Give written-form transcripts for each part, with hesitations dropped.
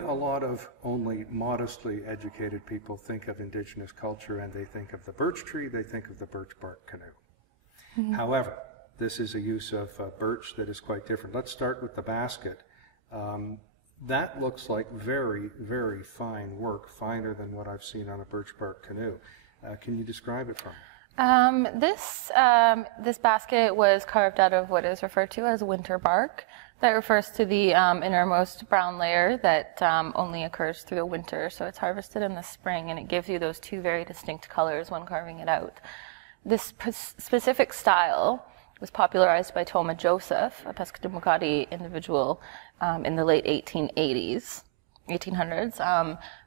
when a lot of only modestly educated people think of Indigenous culture and they think of the birch tree, they think of the birch bark canoe. Mm-hmm. However, this is a use of birch that is quite different. Let's start with the basket. That looks like very, very fine work, finer than what I've seen on a birch bark canoe. Can you describe it for me? This basket was carved out of what is referred to as winter bark. That refers to the innermost brown layer that only occurs through the winter. So it's harvested in the spring, and it gives you those two very distinct colors when carving it out. This specific style was popularized by Toma Joseph, a Peskotomuhkati individual, in the late 1800s.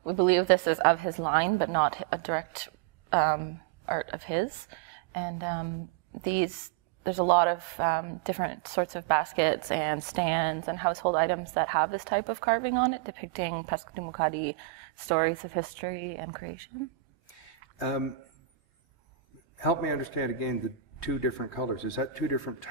We believe this is of his line, but not a direct art of his. And there's a lot of different sorts of baskets and stands and household items that have this type of carving on it, depicting Peskotomuhkati stories of history and creation. Help me understand again the two different colors. Is that two different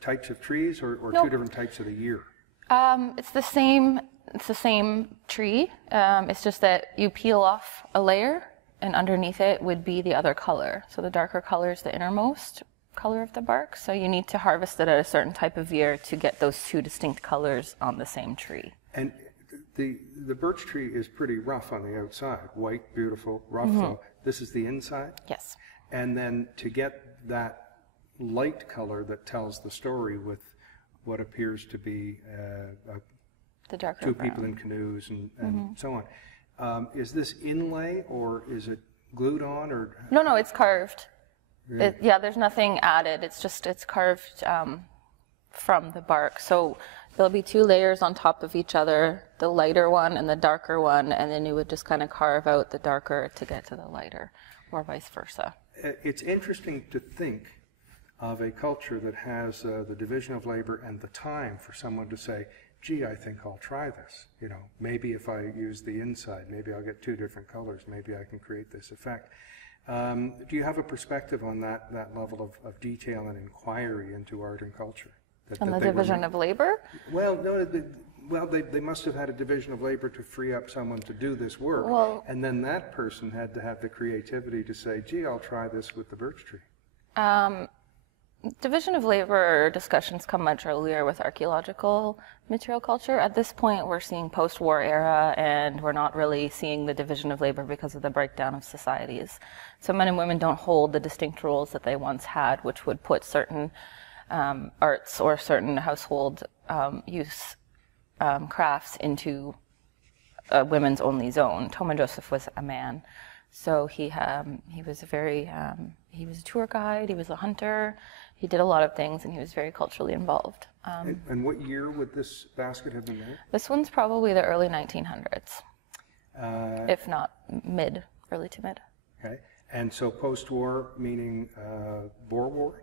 types of trees, or Nope. two different types of the year? It's the same tree. It's just that you peel off a layer, and underneath it would be the other color. So the darker color is the innermost color of the bark. So you need to harvest it at a certain type of year to get those two distinct colors on the same tree. And the birch tree is pretty rough on the outside. White, beautiful, rough though. This is the inside? Yes. And then to get that light color that tells the story with what appears to be the darker two brown. people in canoes and so on. Is this inlay, or is it glued on, or? No, it's carved. Really? There's nothing added. It's carved from the bark. So there'll be two layers on top of each other, the lighter one and the darker one, and then you would just kind of carve out the darker to get to the lighter, or vice versa. It's interesting to think of a culture that has the division of labor and the time for someone to say, gee, I think I'll try this. You know, maybe if I use the inside, maybe I'll get two different colors, maybe I can create this effect. Do you have a perspective on that level of detail and inquiry into art and culture? On the division of labor? Well, no, they must have had a division of labor to free up someone to do this work. Well, and then that person had to have the creativity to say, gee, I'll try this with the birch tree. Division of labor discussions come much earlier with archaeological material culture. At this point, we're seeing post-war era, and we're not really seeing the division of labor because of the breakdown of societies. So men and women don't hold the distinct roles that they once had, which would put certain arts or certain household use crafts into a women's only zone. Toma Joseph was a man. So he was he was a tour guide, he was a hunter, he did a lot of things, and he was very culturally involved. And what year would this basket have been made? This one's probably the early 1900s, if not early to mid. Okay, and so post-war meaning Boer War?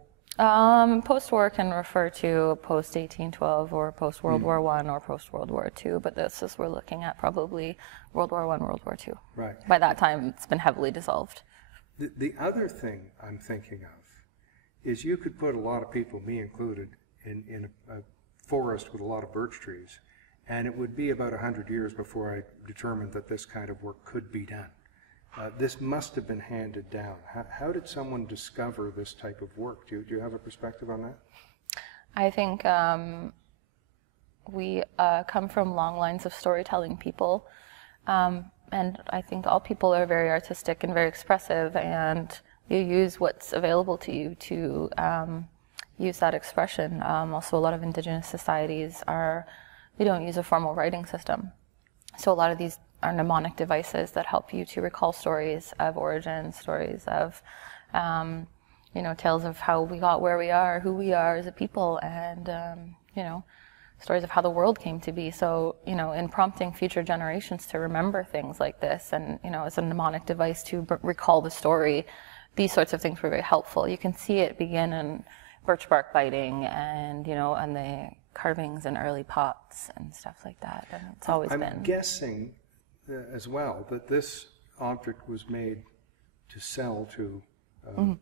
Post-war can refer to post-1812 or post-World War I or post-World War II, but this is, we're looking at probably World War I, World War II. Right. By that time, it's been heavily dissolved. The other thing I'm thinking of is you could put a lot of people, me included, in a forest with a lot of birch trees, and it would be about 100 years before I determined that this kind of work could be done. This must have been handed down. How did someone discover this type of work? Do you have a perspective on that? I think we come from long lines of storytelling people, and I think all people are very artistic and very expressive, and you use what's available to you to use that expression. Also, a lot of Indigenous societies they don't use a formal writing system. So a lot of these are mnemonic devices that help you to recall stories of origin, stories of, tales of how we got where we are, who we are as a people, and, stories of how the world came to be. So, in prompting future generations to remember things like this, and, as a mnemonic device to recall the story, these sorts of things were very helpful. You can see it begin in birch bark biting and, and the carvings in early pots and stuff like that. And it's always been. I'm guessing as well that this object was made to sell to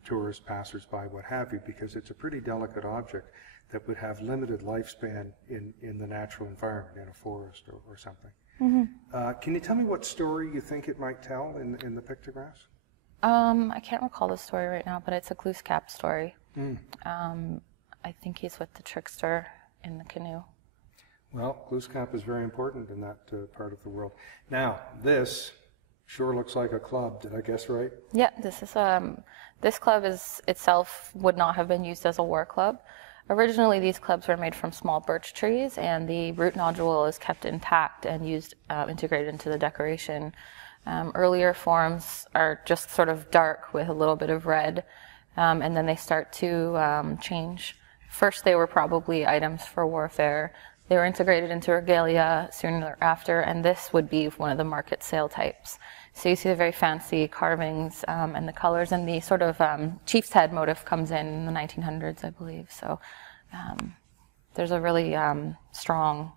tourists, passers-by, what have you, because it's a pretty delicate object that would have limited lifespan in the natural environment, in a forest or something. Can you tell me what story you think it might tell in the pictographs? I can't recall the story right now, but it's a Glooskap story. I think he's with the trickster in the canoe. Well, Glooskap is very important in that part of the world. Now, this sure looks like a club. Did I guess right? Yeah, this club itself would not have been used as a war club. Originally, these clubs were made from small birch trees, and the root nodule is kept intact and used, integrated into the decoration. Earlier forms are just sort of dark with a little bit of red, and then they start to change. First, they were probably items for warfare. They were integrated into regalia soon after, and this would be one of the market sale types. So you see the very fancy carvings and the colors, and the sort of chief's head motif comes in the 1900s, I believe. So there's a really strong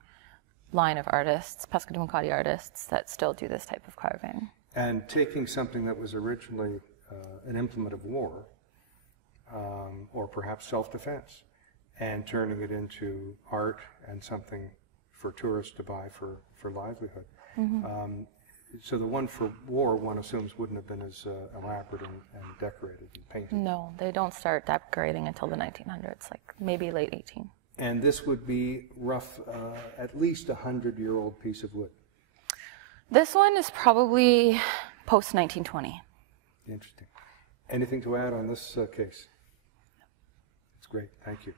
line of artists, Peskotomuhkati artists, that still do this type of carving. And taking something that was originally an implement of war, or perhaps self-defense, and turning it into art and something for tourists to buy for livelihood. So the one for war, one assumes, wouldn't have been as elaborate and decorated and painted. No, they don't start decorating until the 1900s, like maybe late 18. And this would be rough, at least 100-year-old piece of wood. This one is probably post-1920. Interesting. Anything to add on this case? It's great. Thank you.